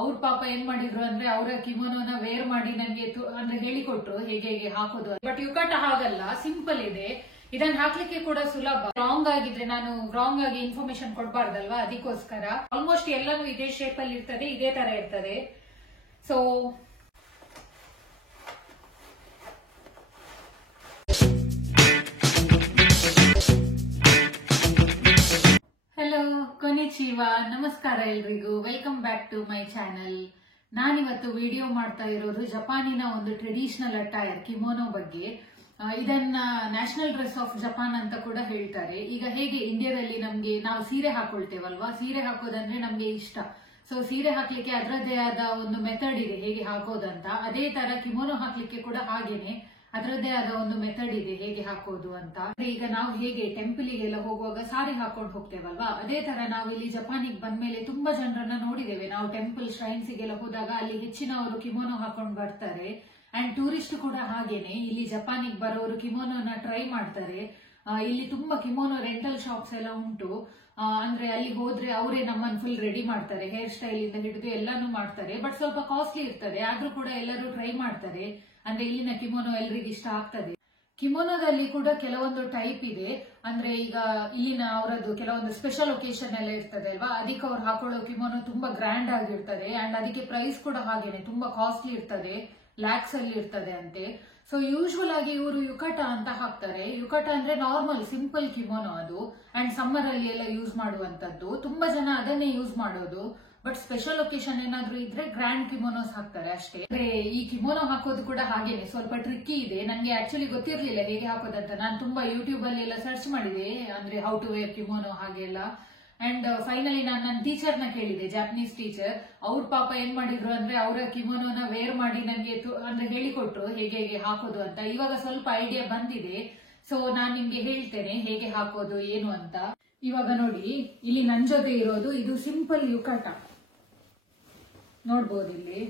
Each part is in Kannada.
ಅವ್ರ ಪಾಪ ಏನ್ ಮಾಡಿದ್ರು ಅಂದ್ರೆ ಅವರ ಕಿಮೋನೋನ ವೇರ್ ಮಾಡಿ ನನಗೆ ಅಂದ್ರೆ ಹೇಳಿಕೊಟ್ರು ಹೇಗೆ ಹೇಗೆ ಹಾಕೋದು. ಬಟ್ ಯುಕಟ ಹಾಗಲ್ಲ, ಸಿಂಪಲ್ ಇದೆ. ಇದನ್ನ ಹಾಕ್ಲಿಕ್ಕೆ ಕೂಡ ಸುಲಭ. ರಾಂಗ್ ಆಗಿದ್ರೆ ನಾನು ರಾಂಗ್ ಆಗಿ ಇನ್ಫಾರ್ಮೇಶನ್ ಕೊಡ್ಬಾರ್ದಲ್ವಾ, ಅದಕ್ಕೋಸ್ಕರ ಆಲ್ಮೋಸ್ಟ್ ಎಲ್ಲಾನು ಇದೇ ಶೇಪ್ ಅಲ್ಲಿ ಇರ್ತದೆ, ಇದೇ ತರ ಇರ್ತದೆ. ಸೊ ಹಲೋ, ಕೊನಿಚಿವಾ, ನಮಸ್ಕಾರ ಎಲ್ರಿಗೂ. Welcome back to my channel. ನಾನಿವತ್ತು ವಿಡಿಯೋ ಮಾಡ್ತಾ ಇರೋದು ಜಪಾನಿನ ಒಂದು ಟ್ರೆಡಿಷನಲ್ ಅಟೈರ್ ಕಿಮೋನೋ ಬಗ್ಗೆ. ಇದನ್ನ ನ್ಯಾಷನಲ್ ಡ್ರೆಸ್ ಆಫ್ ಜಪಾನ್ ಅಂತ ಕೂಡ ಹೇಳ್ತಾರೆ. ಈಗ ಹೇಗೆ ಇಂಡಿಯಾದಲ್ಲಿ ನಮ್ಗೆ ನಾವು ಸೀರೆ ಹಾಕೊಳ್ತೇವಲ್ವಾ, ಸೀರೆ ಹಾಕೋದಂದ್ರೆ ನಮ್ಗೆ ಇಷ್ಟ. ಸೊ ಸೀರೆ ಹಾಕ್ಲಿಕ್ಕೆ ಅದರದ್ದೇ ಆದ ಒಂದು ಮೆಥಡ್ ಇದೆ ಹೇಗೆ ಹಾಕೋದಂತ. ಅದೇ ತರ ಕಿಮೋನೋ ಹಾಕ್ಲಿಕ್ಕೆ ಕೂಡ ಹಾಗೇನೆ ಅದರದ್ದೇ ಆದ ಒಂದು ಮೆಥಡ್ ಇದೆ ಹೇಗೆ ಹಾಕೋದು ಅಂತ. ಈಗ ನಾವು ಹೇಗೆ ಟೆಂಪಲ್ಗೆಲ್ಲ ಹೋಗುವಾಗ ಸಾರಿ ಹಾಕೊಂಡು ಹೋಗ್ತೇವಲ್ವಾ, ಅದೇ ತರ ನಾವು ಇಲ್ಲಿ ಜಪಾನಿಗೆ ಬಂದ್ಮೇಲೆ ತುಂಬಾ ಜನರನ್ನ ನೋಡಿದ್ದೇವೆ. ನಾವು ಟೆಂಪಲ್ ಶ್ರೈನ್ಸ್ಗೆಲ್ಲ ಹೋದಾಗ ಅಲ್ಲಿ ಹೆಚ್ಚಿನವರು ಕಿಮೋನೋ ಹಾಕೊಂಡು ಬರ್ತಾರೆ. ಅಂಡ್ ಟೂರಿಸ್ಟ್ ಕೂಡ ಹಾಗೇನೆ ಇಲ್ಲಿ ಜಪಾನಿಗೆ ಬರೋರು ಕಿಮೋನೋನ ಟ್ರೈ ಮಾಡ್ತಾರೆ. ಇಲ್ಲಿ ತುಂಬಾ ಕಿಮೋನೋ ರೆಂಟಲ್ ಶಾಪ್ಸ್ ಎಲ್ಲ ಉಂಟು. ಅಂದ್ರೆ ಅಲ್ಲಿ ಹೋದ್ರೆ ಅವರೇ ನಮ್ಮನ್ನು ಫುಲ್ ರೆಡಿ ಮಾಡ್ತಾರೆ, ಹೇರ್ ಸ್ಟೈಲ್ ಇಂದ ಹಿಡಿದು ಎಲ್ಲಾನು ಮಾಡ್ತಾರೆ. ಬಟ್ ಸ್ವಲ್ಪ ಕಾಸ್ಟ್ಲಿ ಇರ್ತದೆ, ಆದ್ರೂ ಕೂಡ ಎಲ್ಲರೂ ಟ್ರೈ ಮಾಡ್ತಾರೆ. ಅಂದ್ರೆ ಇಲ್ಲಿನ ಕಿಮೋನೋ ಎಲ್ರಿಗೂ ಇಷ್ಟ ಆಗ್ತದೆ. ಕಿಮೋನೋದಲ್ಲಿ ಕೂಡ ಕೆಲವೊಂದು ಟೈಪ್ ಇದೆ. ಅಂದ್ರೆ ಈಗ ಇಲ್ಲಿನ ಅವರದ್ದು ಕೆಲವೊಂದು ಸ್ಪೆಷಲ್ ಒಕೇಶನ್ ಎಲ್ಲ ಇರ್ತದೆ ಅಲ್ವಾ, ಅದಕ್ಕೆ ಅವ್ರು ಹಾಕೊಳ್ಳೋ ಕಿಮೋನೋ ತುಂಬಾ ಗ್ರ್ಯಾಂಡ್ ಆಗಿರ್ತದೆ. ಅಂಡ್ ಅದಕ್ಕೆ ಪ್ರೈಸ್ ಕೂಡ ಹಾಗೇನೆ ತುಂಬಾ ಕಾಸ್ಟ್ಲಿ ಇರ್ತದೆ, ಲ್ಯಾಕ್ಸ್ ಅಲ್ಲಿ ಇರ್ತದೆ ಅಂತೆ. ಸೊ ಯೂಶುವಲ್ ಆಗಿ ಇವರು ಯುಕಟ ಅಂತ ಹಾಕ್ತಾರೆ. ಯುಕಟ ಅಂದ್ರೆ ನಾರ್ಮಲ್ ಸಿಂಪಲ್ ಕಿಮೋನೋ ಅದು. ಅಂಡ್ ಸಮ್ಮರ್ ಅಲ್ಲಿ ಎಲ್ಲ ಯೂಸ್ ಮಾಡುವಂತದ್ದು. ತುಂಬಾ ಜನ ಅದನ್ನೇ ಯೂಸ್ ಮಾಡೋದು. ಬಟ್ ಸ್ಪೆಷಲ್ ಒಕೇಶನ್ ಏನಾದ್ರು ಇದ್ರೆ ಗ್ರ್ಯಾಂಡ್ ಕಿಮೋನೋಸ್ ಹಾಕ್ತಾರೆ ಅಷ್ಟೇ. ಅಂದ್ರೆ ಈ ಕಿಮೋನೋ ಹಾಕೋದು ಕೂಡ ಹಾಗೇನೆ ಸ್ವಲ್ಪ ಟ್ರಿಕ್ಕಿ ಇದೆ. ನನಗೆ ಆಕ್ಚುಲಿ ಗೊತ್ತಿರ್ಲಿಲ್ಲ ಹೇಗೆ ಹಾಕೋದಂತ. ನಾನು ತುಂಬಾ ಯೂಟ್ಯೂಬ್ ಅಲ್ಲಿ ಎಲ್ಲ ಸರ್ಚ್ ಮಾಡಿದೆ, ಅಂದ್ರೆ ಹೌ ಟು ವೇರ್ ಕಿಮೋನೋ ಹಾಗೆಲ್ಲ. ಅಂಡ್ ಫೈನಲಿ ನಾನು ನನ್ನ ಟೀಚರ್ನ ಕೇಳಿದೆ, ಜಾಪನೀಸ್ ಟೀಚರ್. ಅವ್ರ ಪಾಪ ಏನ್ ಮಾಡಿದ್ರು ಅಂದ್ರೆ ಅವರ ಕಿಮೋನೋನ ವೇರ್ ಮಾಡಿ ನನಗೆ ಅಂದ್ರೆ ಹೇಳಿಕೊಟ್ರು ಹೇಗೆ ಹೇಗೆ ಹಾಕೋದು ಅಂತ. ಇವಾಗ ಸ್ವಲ್ಪ ಐಡಿಯಾ ಬಂದಿದೆ. ಸೊ ನಾನ್ ನಿಮ್ಗೆ ಹೇಳ್ತೇನೆ ಹೇಗೆ ಹಾಕೋದು ಏನು ಅಂತ. ಇವಾಗ ನೋಡಿ, ಇಲ್ಲಿ ನನ್ ಜೊತೆ ಇರೋದು ಇದು ಸಿಂಪಲ್ ಯುಕಟ. ನೋಡ್ಬೋದು ಇಲ್ಲಿ.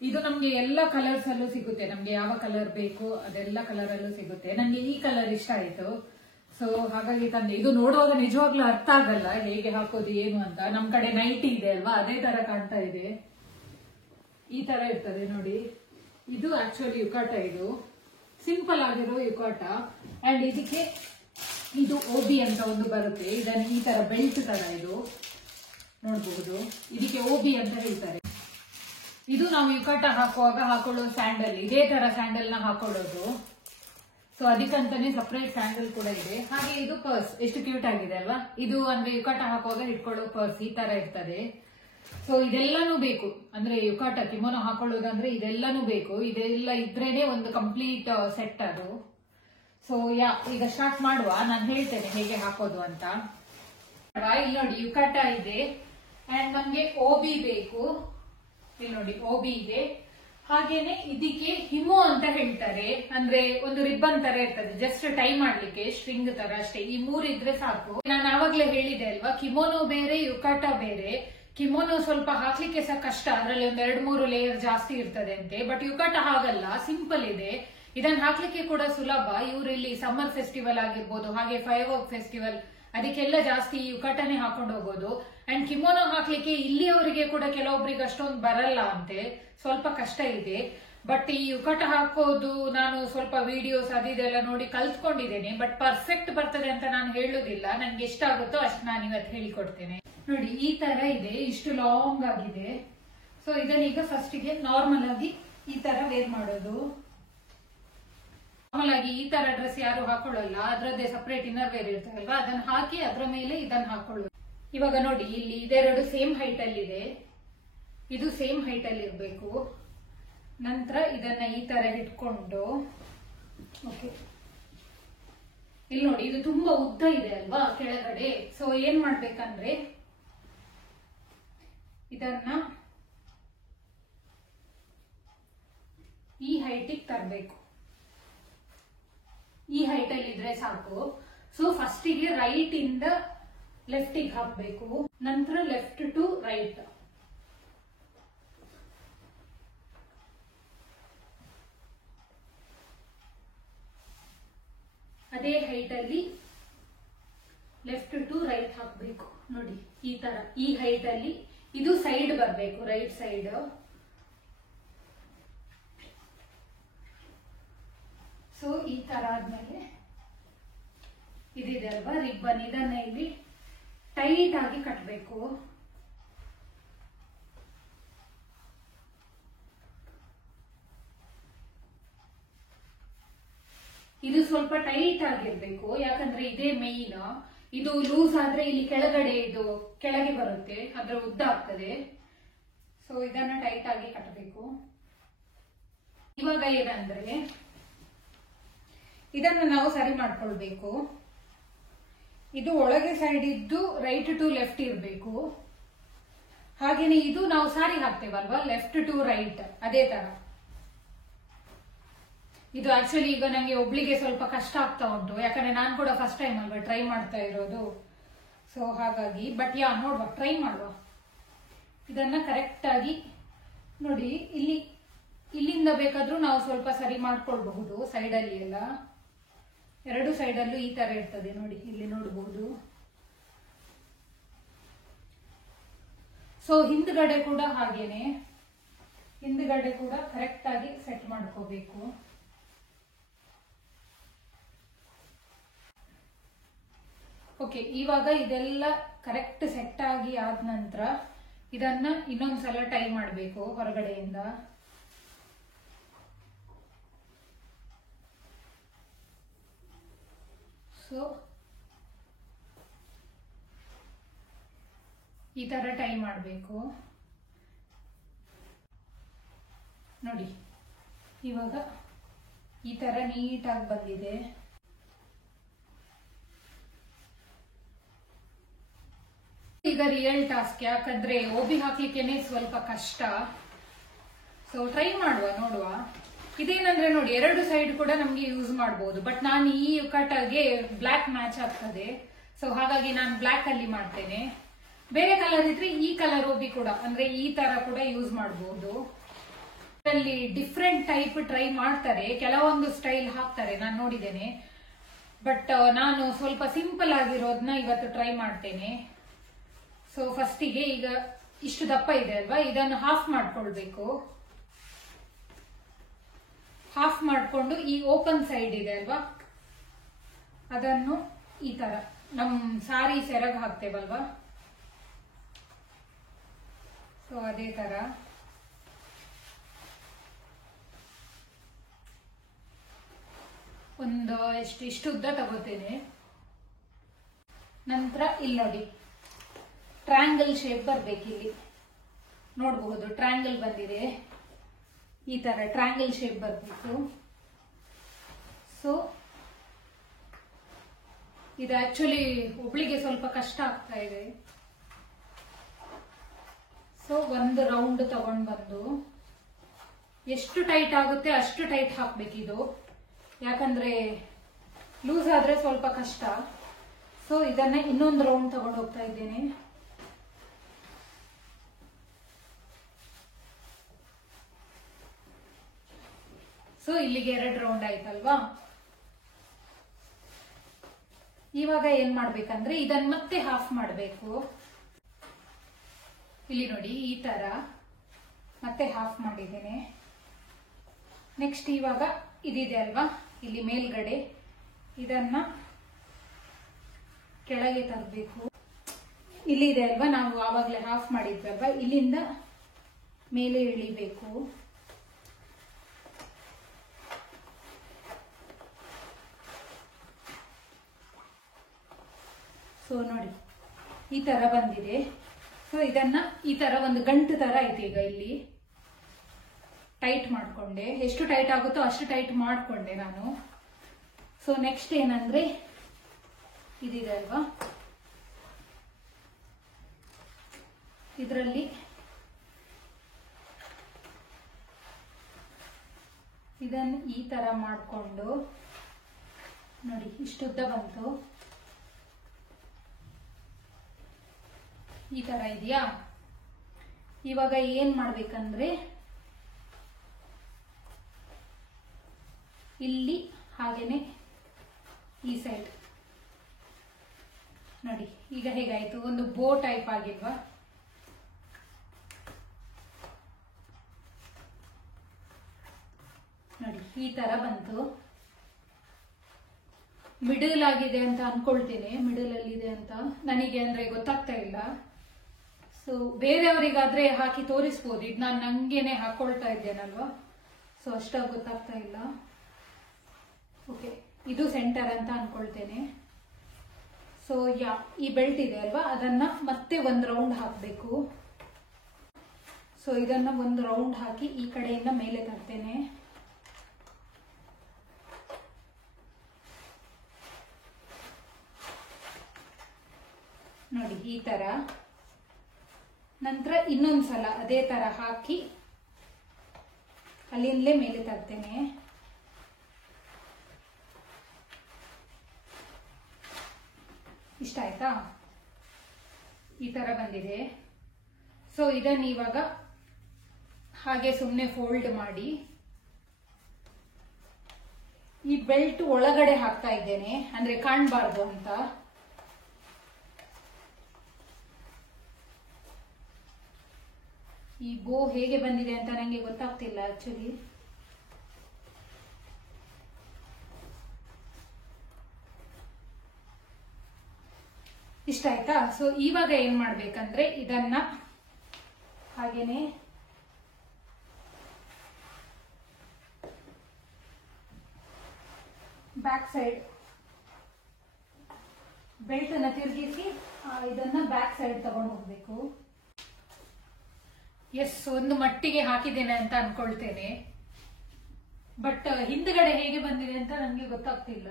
ಇದು ನಮ್ಗೆ ಎಲ್ಲ ಕಲರ್ಸ್ ಅಲ್ಲೂ ಸಿಗುತ್ತೆ. ನಮ್ಗೆ ಯಾವ ಕಲರ್ ಬೇಕು ಅದೆಲ್ಲ ಕಲರ್ ಅಲ್ಲೂ ಸಿಗುತ್ತೆ. ನಂಗೆ ಈ ಕಲರ್ ಇಷ್ಟ ಆಯ್ತು, ಸೊ ಹಾಗಾಗಿ ತಂದೆ. ಇದು ನೋಡುವಾಗ ನಿಜವಾಗ್ಲೂ ಅರ್ಥ ಆಗಲ್ಲ ಹೇಗೆ ಹಾಕೋದು ಏನು ಅಂತ. ನಮ್ ಕಡೆ ನೈಟಿ ಇದೆ ಅಲ್ವಾ, ಅದೇ ತರ ಕಾಣ್ತಾ ಇದೆ. ಈ ತರ ಇರ್ತದೆ ನೋಡಿ. ಇದು ಆಕ್ಚುಲಿ ಯುಕಟ. ಇದು ಸಿಂಪಲ್ ಆಗಿರೋ ಯುಕಟ. ಅಂಡ್ ಇದಕ್ಕೆ ಇದು ಓಬಿ ಅಂತ ಒಂದು ಬರುತ್ತೆ. ಇದನ್ನ ಈ ತರ ಬೆಲ್ಟ್ ತರ ಇದು ನೋಡಬಹುದು. ಇದಕ್ಕೆ ಓಬಿ ಅಂತ ಹೇಳ್ತಾರೆ. ಇದು ನಾವು ಯುಕಟ ಹಾಕುವಾಗ ಹಾಕೊಳ್ಳೋ ಸ್ಯಾಂಡಲ್, ಇದೇ ತರ ಸ್ಯಾಂಡಲ್ ನ ಹಾಕೊಳ್ಳೋದು. ಸೊ ಅದಕ್ಕಂತಾನೆ ಸಪರೇಟ್ ಸ್ಯಾಂಡಲ್ ಕೂಡ ಇದೆ. ಹಾಗೆ ಇದು ಪರ್ಸ್ ಎಷ್ಟು ಕ್ಯೂಟ್ ಆಗಿದೆ ಅಲ್ವಾ. ಇದು ಅಂದ್ರೆ ಯುಕಟ ಹಾಕುವಾಗ ಇಟ್ಕೊಳ್ಳೋ ಪರ್ಸ್ ಈ ತರ ಇರ್ತದೆ. ಸೊ ಇದೆಲ್ಲಾನು ಬೇಕು. ಅಂದ್ರೆ ಯುಕಟ ಕಿಮೋನೋ ಹಾಕೊಳ್ಳೋದಂದ್ರೆ ಇದೆಲ್ಲಾನು ಬೇಕು. ಇದೆಲ್ಲ ಇದ್ರೇನೆ ಒಂದು ಕಂಪ್ಲೀಟ್ ಸೆಟ್ ಅದು. ಸೊ ಈಗ ಸ್ಟಾರ್ಟ್ ಮಾಡುವ. ನಾನು ಹೇಳ್ತೇನೆ ಹೇಗೆ ಹಾಕೋದು ಅಂತ. ಇಲ್ಲಿ ನೋಡಿ ಯುಕಟ ಇದೆ. ಅಂಡ್ ನಮ್ಗೆ ಓಬಿ ಬೇಕು. ಇಲ್ಲಿ ನೋಡಿ ಓಬಿ ಇದೆ. ಹಾಗೇನೆ ಇದಕ್ಕೆ ಹಿಮೋ ಅಂತ ಹೇಳ್ತಾರೆ. ಅಂದ್ರೆ ಒಂದು ರಿಬ್ಬನ್ ತರ ಇರ್ತದೆ, ಜಸ್ಟ್ ಟೈ ಮಾಡ್ಲಿಕ್ಕೆ ಸ್ಟ್ರಿಂಗ್ ತರ ಅಷ್ಟೇ. ಈ ಮೂರ್ ಇದ್ರೆ ಸಾಕು. ನಾನು ಆವಾಗ್ಲೇ ಹೇಳಿದೆ ಅಲ್ವಾ, ಕಿಮೋನೋ ಬೇರೆ ಯುಕಟ ಬೇರೆ. ಕಿಮೋನೋ ಸ್ವಲ್ಪ ಹಾಕ್ಲಿಕ್ಕೆ ಸಹ ಕಷ್ಟ, ಅದರಲ್ಲಿ ಒಂದ್ 2-3 ಲೇಯರ್ ಜಾಸ್ತಿ ಇರ್ತದೆ ಅಂತೆ. ಬಟ್ ಯುಕಟ ಹಾಗಲ್ಲ, ಸಿಂಪಲ್ ಇದೆ. ಇದನ್ನ ಹಾಕ್ಲಿಕ್ಕೆ ಕೂಡ ಸುಲಭ. ಇವ್ರು ಇಲ್ಲಿ ಸಮ್ಮರ್ ಫೆಸ್ಟಿವಲ್ ಆಗಿರ್ಬೋದು, ಹಾಗೆ ಫೈರ್ ವರ್ಕ್ ಫೆಸ್ಟಿವಲ್, ಅದಕ್ಕೆಲ್ಲ ಜಾಸ್ತಿ ಯುಕಟನೇ ಹಾಕೊಂಡು ಹೋಗೋದು. ಅಂಡ್ ಕಿಮೋನೋ ಹಾಕ್ಲಿಕ್ಕೆ ಇಲ್ಲಿಯವರಿಗೆ ಕೂಡ ಕೆಲವೊಬ್ಬರಿಗೆ ಅಷ್ಟೊಂದು ಬರಲ್ಲ ಅಂತೆ, ಸ್ವಲ್ಪ ಕಷ್ಟ ಇದೆ. ಬಟ್ ಈ ಯುಕಟ ಹಾಕೋದು ನಾನು ಸ್ವಲ್ಪ ವಿಡಿಯೋಸ್ ಅದೆಲ್ಲ ನೋಡಿ ಕಲ್ತ್ಕೊಂಡಿದ್ದೇನೆ. ಬಟ್ ಪರ್ಫೆಕ್ಟ್ ಬರ್ತದೆ ಅಂತ ನಾನು ಹೇಳುದಿಲ್ಲ. ನನ್ಗೆ ಎಷ್ಟಾಗುತ್ತೋ ಅಷ್ಟು ನಾನು ಇವತ್ತು ಹೇಳಿಕೊಡ್ತೇನೆ. ನೋಡಿ ಈ ತರ ಇದೆ, ಇಷ್ಟು ಲಾಂಗ್ ಆಗಿದೆ. ಸೊ ಇದನ್ನೀಗ ಫಸ್ಟ್ ಗೆ ನಾರ್ಮಲ್ ಆಗಿ ಈ ತರ ವೇರ್ ಮಾಡೋದು. ನಾರ್ಮಲ್ ಆಗಿ ಈ ತರ ಡ್ರೆಸ್ ಯಾರು ಹಾಕೊಳ್ಳಲ್ಲ, ಅದರದ್ದೇ ಸಪರೇಟ್ ಇನ್ನರ್ ವೇರ್ ಇರ್ತದಲ್ವಾ, ಅದನ್ನ ಹಾಕಿ ಅದ್ರ ಮೇಲೆ ಇದನ್ನ ಹಾಕೊಳ್ಳೋದು. ಇವಾಗ ನೋಡಿ ಇಲ್ಲಿ ಇದೆರಡು ಸೇಮ್ ಹೈಟ್ ಅಲ್ಲಿ ಇದೆ. ಇದು ಸೇಮ್ ಹೈಟ್ ಅಲ್ಲಿ ಇರ್ಬೇಕು. ನಂತರ ಇದನ್ನ ಈ ತರ ಇಟ್ಕೊಂಡು, ಓಕೆ, ಇಲ್ಲಿ ನೋಡಿ ಇದು ತುಂಬಾ ಉದ್ದ ಇದೆ ಅಲ್ವಾ ಕೆಳಗಡೆ. ಸೊ ಏನ್ ಮಾಡ್ಬೇಕಂದ್ರೆ ಇದನ್ನ ಈ ಹೈಟಿಗೆ ತರಬೇಕು. ಈ ಹೈಟ್ ಅಲ್ಲಿ ಇದ್ರೆ ಸಾಕು. ಸೊ ಫಸ್ಟಿಗೆ ರೈಟ್ ಇಂದ ಲೆಫ್ಟಿಗೆ ಹಾಕಬೇಕು, ನಂತರ ಲೆಫ್ಟ್ ಟು ರೈಟ್. ಅದೇ ಹೈಟ್ ಅಲ್ಲಿ ಲೆಫ್ಟ್ ಟು ರೈಟ್ ಹಾಕಬೇಕು. ನೋಡಿ ಈ ತರ, ಈ ಹೈಟ್ ಅಲ್ಲಿ ಇದು ಸೈಡ್ ಬರಬೇಕು, ರೈಟ್ ಸೈಡ್. ಸೊ ಈ ತರ ಆದ್ಮೇಲೆ ಇದಿದೆ ಅಲ್ವಾ ರಿಬ್ಬನ್, ಇದನ್ನ ಇಲ್ಲಿ ಟೈಟ್ ಆಗಿ ಕಟ್ಟಬೇಕು. ಇದು ಸ್ವಲ್ಪ ಟೈಟ್ ಆಗಿರ್ಬೇಕು, ಯಾಕಂದ್ರೆ ಇದೇ ಮೇನ್. ಇದು ಲೂಸ್ ಆದ್ರೆ ಇಲ್ಲಿ ಕೆಳಗಡೆ ಇದು ಕೆಳಗೆ ಬರುತ್ತೆ, ಅದ್ರ ಉದ್ದ ಆಗ್ತದೆ. ಸೊ ಇದನ್ನ ಟೈಟ್ ಆಗಿ ಕಟ್ಟಬೇಕು. ಇವಾಗ ಏನಂದ್ರೆ ಇದನ್ನ ನಾವು ಸರಿ ಮಾಡ್ಕೊಳ್ಬೇಕು. ಇದು ಒಳಗೆ ಸೈಡ್ ಇದ್ದು ರೈಟ್ ಟು ಲೆಫ್ಟ್ ಇರಬೇಕು. ಹಾಗೇನೆ ಇದು ನಾವು ಸಾರಿ ಹಾಕ್ತೇವಲ್ವಾ, ಲೆಫ್ಟ್ ಟು ರೈಟ್, ಅದೇ ತರ. ಇದು ಆಕ್ಚುಲಿ ಈಗ ನಂಗೆ ಒಬ್ಳಿಗೆ ಸ್ವಲ್ಪ ಕಷ್ಟ ಆಗ್ತಾ ಉಂಟು, ಯಾಕಂದ್ರೆ ನಾನು ಕೂಡ ಫಸ್ಟ್ ಟೈಮ್ ಅಲ್ವಾ ಟ್ರೈ ಮಾಡ್ತಾ ಇರೋದು. ಸೊ ಹಾಗಾಗಿ ಬಟ್ ನೋಡುವ, ಟ್ರೈ ಮಾಡುವ. ಇದನ್ನ ಕರೆಕ್ಟ್ ಆಗಿ ನೋಡಿ, ಇಲ್ಲಿಂದ ಬೇಕಾದ್ರೂ ನಾವು ಸ್ವಲ್ಪ ಸರಿ ಮಾಡ್ಕೊಳ್ಬಹುದು. ಸೈಡಲ್ಲಿ ಎಲ್ಲ ಎರಡು ಸೈಡಲ್ಲೂ ಈ ತರ ಇರ್ತದೆ ನೋಡಿ, ಇಲ್ಲಿ ನೋಡಬಹುದು. ಸೊ ಹಿಂದ್ಗಡೆ ಕೂಡ ಹಾಗೇನೆ, ಹಿಂದ್ಗಡೆ ಕೂಡ ಕರೆಕ್ಟ್ ಆಗಿ ಸೆಟ್ ಮಾಡ್ಕೋಬೇಕು. ಓಕೆ, ಇವಾಗ ಇದೆಲ್ಲ ಕರೆಕ್ಟ್ ಸೆಟ್ ಆಗಿ ಆದ ನಂತರ ಇದನ್ನ ಇನ್ನೊಂದ್ಸಲ ಟೈ ಮಾಡಬೇಕು ಹೊರಗಡೆಯಿಂದ. ಸೊ ಈ ತರ ಟೈ ಮಾಡಬೇಕು ನೋಡಿ. ಇವಾಗ ಈ ತರ ನೀಟಾಗಿ ಬಂದಿದೆ. ಈಗ ರಿಯಲ್ ಟಾಸ್ಕ್, ಯಾಕಂದ್ರೆ ಓಬಿ ಹಾಕ್ಲಿಕ್ಕೆನೆ ಸ್ವಲ್ಪ ಕಷ್ಟ. ಸೊ ಟ್ರೈ ಮಾಡುವ, ನೋಡುವ. ಇದೇನಂದ್ರೆ ನೋಡಿ, ಎರಡು ಸೈಡ್ ಕೂಡ ನಮ್ಗೆ ಯೂಸ್ ಮಾಡಬಹುದು. ಬಟ್ ನಾನು ಈ ಕಟಗೆ ಬ್ಲಾಕ್ ಮ್ಯಾಚ್ ಆಗ್ತದೆ, ಸೊ ಹಾಗಾಗಿ ನಾನು ಬ್ಲಾಕ್ ಅಲ್ಲಿ ಮಾಡ್ತೇನೆ. ಬೇರೆ ಕಲರ್ ಇದ್ರೆ ಈ ಕಲರ್ ಓಬಿ ಕೂಡ ಅಂದ್ರೆ ಈ ತರ ಕೂಡ ಯೂಸ್ ಮಾಡಬಹುದು. ಇದರಲ್ಲಿ ಡಿಫ್ರೆಂಟ್ ಟೈಪ್ ಟ್ರೈ ಮಾಡ್ತಾರೆ, ಕೆಲವೊಂದು ಸ್ಟೈಲ್ ಹಾಕ್ತಾರೆ, ನಾನು ನೋಡಿದ್ದೇನೆ. ಬಟ್ ನಾನು ಸ್ವಲ್ಪ ಸಿಂಪಲ್ ಆಗಿರೋದನ್ನ ಇವತ್ತು ಟ್ರೈ ಮಾಡ್ತೇನೆ. ಸೊ ಫಸ್ಟಿಗೆ ಈಗ ಇಷ್ಟು ದಪ್ಪ ಇದೆ ಅಲ್ವಾ, ಇದನ್ನು ಹಾಫ್ ಮಾಡ್ಕೊಳ್ಬೇಕು. ಹಾಫ್ ಮಾಡ್ಕೊಂಡು ಈ ಓಪನ್ ಸೈಡ್ ಇದೆ ಅಲ್ವಾ, ಅದನ್ನು ಈ ತರ ನಮ್ ಸಾರಿ ಸೆರಗ್ ಹಾಕ್ತೇವಲ್ವಾ, ಸೊ ಅದೇ ತರ ಒಂದು ಇಷ್ಟು ಉದ್ದ ತಗೋತೇನೆ. ನಂತರ ಇಲ್ಲಿ ನೋಡಿ, ಟ್ರಯಾಂಗಲ್ ಶೇಪ್ ಬರ್ಬೇಕು. ಇಲ್ಲಿ ನೋಡಬಹುದು ಟ್ರಯಾಂಗಲ್ ಬಂದಿದೆ, ಈ ತರ ಟ್ರಯಾಂಗಲ್ ಶೇಪ್ ಬರ್ಬೇಕು. ಸೊ ಇದು ಆಕ್ಚುಲಿ ಒಬ್ಳಿಗೆ ಸ್ವಲ್ಪ ಕಷ್ಟ ಆಗ್ತಾ ಇದೆ. ಸೊ ಒಂದು ರೌಂಡ್ ತಗೊಂಡ್ ಬಂದು ಎಷ್ಟು ಟೈಟ್ ಆಗುತ್ತೆ ಅಷ್ಟು ಟೈಟ್ ಹಾಕ್ಬೇಕಿದು, ಯಾಕಂದ್ರೆ ಲೂಸ್ ಆದ್ರೆ ಸ್ವಲ್ಪ ಕಷ್ಟ. ಸೊ ಇದನ್ನ ಇನ್ನೊಂದು ರೌಂಡ್ ತಗೊಂಡು ಹೋಗ್ತಾ ಇದ್ದೇನೆ. ಸೊ ಇಲ್ಲಿಗೆ 2 ರೌಂಡ್ ಆಯ್ತಲ್ವಾ. ಇವಾಗ ಏನ್ ಮಾಡ್ಬೇಕಂದ್ರೆ ಇದನ್ನ ಮತ್ತೆ ಹಾಫ್ ಮಾಡಬೇಕು. ಇಲ್ಲಿ ನೋಡಿ, ಈ ತರ ಮತ್ತೆ ಹಾಫ್ ಮಾಡಿದ್ದೇನೆ. ನೆಕ್ಸ್ಟ್ ಇವಾಗ ಇದಿದೆ ಅಲ್ವಾ, ಇಲ್ಲಿ ಮೇಲ್ಗಡೆ ಇದನ್ನ ಕೆಳಗೆ ತರಬೇಕು. ಇಲ್ಲಿ ಇದೆ ಅಲ್ವಾ, ನಾವು ಆವಾಗಲೇ ಹಾಫ್ ಮಾಡಿದ್ವಲ್ವಾ, ಇಲ್ಲಿಂದ ಮೇಲೆ ಇಳಿಬೇಕು. ಸೊ ನೋಡಿ, ಈ ತರ ಬಂದಿದೆ. ಸೊ ಇದನ್ನ ಈ ತರ ಒಂದು ಗಂಟು ತರ ಐತೆ. ಈಗ ಇಲ್ಲಿ ಟೈಟ್ ಮಾಡ್ಕೊಂಡೆ, ಎಷ್ಟು ಟೈಟ್ ಆಗುತ್ತೋ ಅಷ್ಟು ಟೈಟ್ ಮಾಡ್ಕೊಂಡೆ ನಾನು. ಸೊ ನೆಕ್ಸ್ಟ್ ಏನಂದ್ರೆ ಇದಿದೆ ಅಲ್ವಾ, ಇದರಲ್ಲಿ ಇದನ್ನು ಈ ತರ ಮಾಡಿಕೊಂಡು ನೋಡಿ, ಇಷ್ಟು ಉದ್ದ ಬಂತು, ಈ ತರ ಇದೆಯಾ. ಇವಾಗ ಏನ್ ಮಾಡ್ಬೇಕಂದ್ರೆ ಇಲ್ಲಿ ಹಾಗೇನೆ ಈ ಸೈಡ್ ನೋಡಿ, ಈಗ ಹೇಗಾಯ್ತು, ಒಂದು ಬೋ ಟೈಪ್ ಆಗಿಲ್ವಾ. ನೋಡಿ ಈ ತರ ಬಂತು. ಮಿಡಲ್ ಆಗಿದೆ ಅಂತ ಅನ್ಕೊಳ್ತೀನಿ, ಮಿಡಲ್ ಅಲ್ಲಿ ಇದೆ ಅಂತ ನನಗೆ ಅಂದ್ರೆ ಗೊತ್ತಾಗ್ತಾ ಇಲ್ಲ. ಸೊ ಬೇರೆಯವರಿಗಾದ್ರೆ ಹಾಕಿ ತೋರಿಸ್ಬೋದು, ಇದು ನಾನು ನಂಗೇನೆ ಹಾಕೊಳ್ತಾ ಇದ್ದೇನಲ್ವಾ, ಸೊ ಅಷ್ಟಾಗಿ ಗೊತ್ತಾಗ್ತಾ ಇಲ್ಲ. ಓಕೆ, ಇದು ಸೆಂಟರ್ ಅಂತ ಅನ್ಕೊಳ್ತೇನೆ. ಸೊ ಈ ಬೆಲ್ಟ್ ಇದೆ ಅಲ್ವಾ, ಅದನ್ನ ಮತ್ತೆ ಒಂದು ರೌಂಡ್ ಹಾಕಬೇಕು. ಸೊ ಇದನ್ನ ಒಂದು ರೌಂಡ್ ಹಾಕಿ ಈ ಕಡೆಯಿಂದ ಮೇಲೆ ತರ್ತೇನೆ. ನೋಡಿ ಈ ತರ. ನಂತರ ಇನ್ನೊಂದ್ಸಲ ಅದೇ ತರ ಹಾಕಿ ಅಲ್ಲಿಂದಲೇ ಮೇಲೆ ತರ್ತೇನೆ. ಇಷ್ಟ ಆಯ್ತಾ? ಈ ತರ ಬಂದಿದೆ. ಸೊ ಇದನ್ನ ಇವಾಗ ಹಾಗೆ ಸುಮ್ಮನೆ ಫೋಲ್ಡ್ ಮಾಡಿ ಈ ಬೆಲ್ಟ್ ಒಳಗಡೆ ಹಾಕ್ತಾ ಇದ್ದೇನೆ, ಅಂದ್ರೆ ಕಾಣಬಾರ್ದು ಅಂತ. ಈ ಬೋ ಹೇಗೆ ಬಂದಿದೆ ಅಂತ ನಂಗೆ ಗೊತ್ತಾಗ್ತಿಲ್ಲ ಆಕ್ಚುಲಿ. ಇಷ್ಟ ಆಯ್ತಾ? ಸೊ ಇವಾಗ ಏನ್ ಮಾಡ್ಬೇಕಂದ್ರೆ ಇದನ್ನ ಹಾಗೇನೆ ಬ್ಯಾಕ್ ಸೈಡ್ ಬೆಲ್ಟ್ ಅನ್ನ ತಿರುಗಿಸಿ ಇದನ್ನ ಬ್ಯಾಕ್ ಸೈಡ್ ತಗೊಂಡು ಹೋಗ್ಬೇಕು. ಎಸ್, ಒಂದು ಮಟ್ಟಿಗೆ ಹಾಕಿದ್ದೇನೆ ಅಂತ ಅನ್ಕೊಳ್ತೇನೆ, ಬಟ್ ಹಿಂದ್ಗಡೆ ಹೇಗೆ ಬಂದಿದೆ ಅಂತ ನನಗೆ ಗೊತ್ತಾಗ್ತಿಲ್ಲ.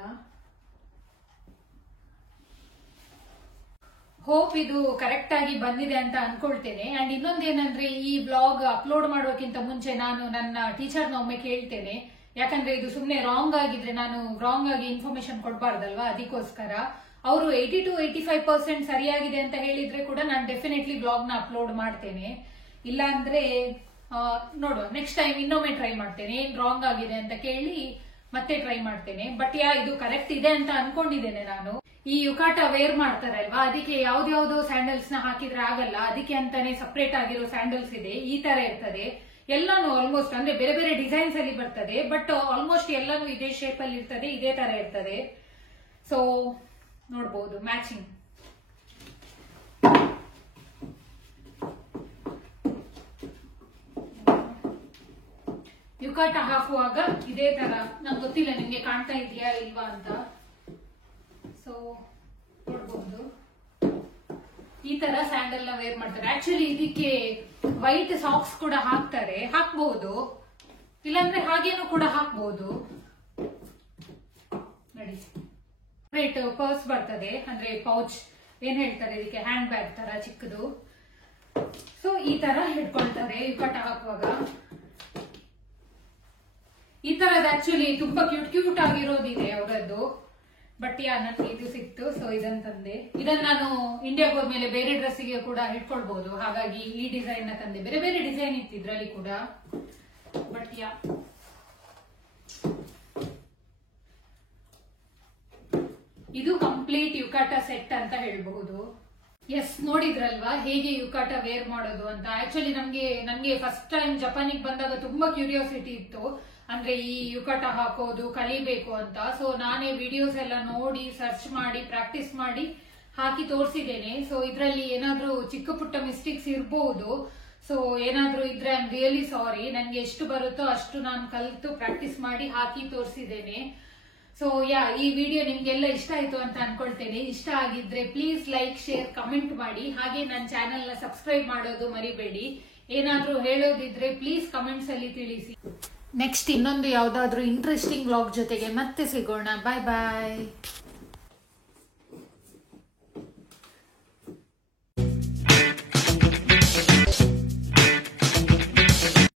ಹೋಪ್ ಇದು ಕರೆಕ್ಟ್ ಆಗಿ ಬಂದಿದೆ ಅಂತ ಅನ್ಕೊಳ್ತೇನೆ. ಅಂಡ್ ಇನ್ನೊಂದೇನಂದ್ರೆ ಈ ಬ್ಲಾಗ್ ಅಪ್ಲೋಡ್ ಮಾಡೋಕ್ಕಿಂತ ಮುಂಚೆ ನಾನು ನನ್ನ ಟೀಚರ್ನ ಒಮ್ಮೆ ಕೇಳ್ತೇನೆ, ಯಾಕಂದ್ರೆ ಇದು ಸುಮ್ನೆ ರಾಂಗ್ ಆಗಿದ್ರೆ ನಾನು ರಾಂಗ್ ಆಗಿ ಇನ್ಫಾರ್ಮೇಶನ್ ಕೊಡಬಾರ್ದಲ್ವಾ, ಅದಕ್ಕೋಸ್ಕರ. ಅವರು 80 to 85% ಸರಿಯಾಗಿದೆ ಅಂತ ಹೇಳಿದ್ರೆ ಕೂಡ ನಾನು ಡೆಫಿನೆಟ್ಲಿ ಬ್ಲಾಗ್ ನ ಅಪ್ಲೋಡ್ ಮಾಡ್ತೇನೆ. ಇಲ್ಲ ಅಂದ್ರೆ ನೋಡುವ, ನೆಕ್ಸ್ಟ್ ಟೈಮ್ ಇನ್ನೊಮ್ಮೆ ಟ್ರೈ ಮಾಡ್ತೇನೆ, ಏನ್ ರಾಂಗ್ ಆಗಿದೆ ಅಂತ ಕೇಳಿ ಮತ್ತೆ ಟ್ರೈ ಮಾಡ್ತೇನೆ. ಬಟ್ ಇದು ಕರೆಕ್ಟ್ ಇದೆ ಅಂತ ಅನ್ಕೊಂಡಿದ್ದೇನೆ ನಾನು. ಈ ಯುಕಾಟ ವೇರ್ ಮಾಡ್ತಾರಲ್ವಾ, ಅದಕ್ಕೆ ಯಾವ್ದ್ಯಾವ್ದು ಸ್ಯಾಂಡಲ್ಸ್ ನ ಹಾಕಿದ್ರೆ ಆಗಲ್ಲ, ಅದಕ್ಕೆ ಅಂತಾನೆ ಸಪರೇಟ್ ಆಗಿರೋ ಸ್ಯಾಂಡಲ್ಸ್ ಇದೆ. ಈ ತರ ಇರ್ತದೆ ಎಲ್ಲಾನು, ಆಲ್ಮೋಸ್ಟ್ ಅಂದ್ರೆ ಬೇರೆ ಬೇರೆ ಡಿಸೈನ್ಸ್ ಅಲ್ಲಿ ಬರ್ತದೆ, ಬಟ್ ಆಲ್ಮೋಸ್ಟ್ ಎಲ್ಲಾನು ಇದೇ ಶೇಪ್ ಅಲ್ಲಿ ಇರ್ತದೆ, ಇದೇ ತರ ಇರ್ತದೆ. ಸೊ ನೋಡ್ಬೋದು ಮ್ಯಾಚಿಂಗ್. ಯುಕಾಟ ಹಾಕುವಾಗ ಇದೇ ತರ, ನಂಗೆ ಗೊತ್ತಿಲ್ಲ ನಿಮ್ಗೆ ಕಾಣ್ತಾ ಇದೆಯಾ ಇಲ್ವಾ ಅಂತ. ಸೊ ನೋಡ್ಬೋದು ಈ ತರ ಸ್ಯಾಂಡಲ್ ನ ವೇರ್ ಮಾಡ್ತಾರೆ. ಆಕ್ಚುಲಿ ಇದಕ್ಕೆ ವೈಟ್ ಸಾಕ್ಸ್ ಕೂಡ ಹಾಕ್ಬಹುದು, ಇಲ್ಲಾಂದ್ರೆ ಹಾಗೇನು ಕೂಡ ಹಾಕ್ಬಹುದು. ನೋಡಿ ಸಪರೇಟ್ ಪರ್ಸ್ ಬರ್ತದೆ, ಅಂದ್ರೆ ಪೌಚ್ ಏನ್ ಹೇಳ್ತಾರೆ ಇದಕ್ಕೆ, ಹ್ಯಾಂಡ್ ಬ್ಯಾಗ್ ತರ ಚಿಕ್ಕದು. ಸೊ ಈ ತರ ಹಿಡ್ಕೊಳ್ತಾರೆ ಯುಕಾಟ ಹಾಕುವಾಗ. ಈ ತರದ್ ಆಕ್ಚುಲಿ ತುಂಬಾ ಕ್ಯೂಟ್ ಆಗಿರೋದಿದೆ ಅವರದ್ದು, ಬಟ್ ನನ್ಗೆ ಇದು ಸಿಕ್ತು, ಸೊ ಇದನ್ನ ತಂದೆ. ಇದನ್ನ ನಾನು ಇಂಡಿಯಾಗೆ ಹೋದ್ಮೇಲೆ ಬೇರೆ ಡ್ರೆಸ್ಸಿಗೆ ಕೂಡ ಇಟ್ಕೊಳ್ಬಹುದು, ಹಾಗಾಗಿ ಈ ಡಿಸೈನ್ ನ ತಂದೆ. ಬೇರೆ ಬೇರೆ ಡಿಸೈನ್ ಇತ್ತು ಇದ್ರಲ್ಲಿ ಕೂಡ, ಬಟ್ ಇದು ಕಂಪ್ಲೀಟ್ ಯುಕಾಟ ಸೆಟ್ ಅಂತ ಹೇಳ್ಬಹುದು. ಎಸ್, ನೋಡಿದ್ರಲ್ವಾ ಹೇಗೆ ಯುಕಾಟ ವೇರ್ ಮಾಡೋದು ಅಂತ. ಆಕ್ಚುಲಿ ನನ್ಗೆ ಫಸ್ಟ್ ಟೈಮ್ ಜಪಾನಿಗೆ ಬಂದಾಗ ತುಂಬಾ ಕ್ಯೂರಿಯಾಸಿಟಿ ಇತ್ತು, ಅಂದ್ರೆ ಈ ಯುಕಾಟ ಹಾಕೋದು ಕಲಿಬೇಕು ಅಂತ. ಸೊ ನಾನೇ ವಿಡಿಯೋಸ್ ಎಲ್ಲ ನೋಡಿ ಸರ್ಚ್ ಮಾಡಿ ಪ್ರಾಕ್ಟೀಸ್ ಮಾಡಿ ಹಾಕಿ ತೋರಿಸಿದ್ದೇನೆ. ಸೊ ಇದ್ರಲ್ಲಿ ಏನಾದ್ರೂ ಚಿಕ್ಕ ಪುಟ್ಟ ಮಿಸ್ಟೇಕ್ಸ್ ಇರಬಹುದು, ಸೊ ಏನಾದ್ರೂ ಇದ್ರೆ ಐ ಆಮ್ ರಿಯಲಿ ಸಾರಿ. ನನ್ಗೆ ಎಷ್ಟು ಬರುತ್ತೋ ಅಷ್ಟು ನಾನು ಕಲಿತು ಪ್ರಾಕ್ಟೀಸ್ ಮಾಡಿ ಹಾಕಿ ತೋರಿಸಿದ್ದೇನೆ. ಸೊ ಈ ವಿಡಿಯೋ ನಿಮ್ಗೆಲ್ಲ ಇಷ್ಟ ಆಯ್ತು ಅಂತ ಅನ್ಕೊಳ್ತೇನೆ. ಇಷ್ಟ ಆಗಿದ್ರೆ ಪ್ಲೀಸ್ ಲೈಕ್, ಶೇರ್, ಕಮೆಂಟ್ ಮಾಡಿ. ಹಾಗೆ ನನ್ನ ಚಾನೆಲ್ ನ ಸಬ್ಸ್ಕ್ರೈಬ್ ಮಾಡೋದು ಮರಿಬೇಡಿ. ಏನಾದ್ರೂ ಹೇಳೋದಿದ್ರೆ ಪ್ಲೀಸ್ ಕಮೆಂಟ್ಸ್ ಅಲ್ಲಿ ತಿಳಿಸಿ. ನೆಕ್ಸ್ಟ್ ಇನ್ನೊಂದು ಯಾವ್ದಾದ್ರು ಇಂಟ್ರೆಸ್ಟಿಂಗ್ ವ್ಲಾಗ್ ಜೊತೆಗೆ ಮತ್ತೆ ಸಿಗೋಣ. ಬಾಯ್ ಬಾಯ್.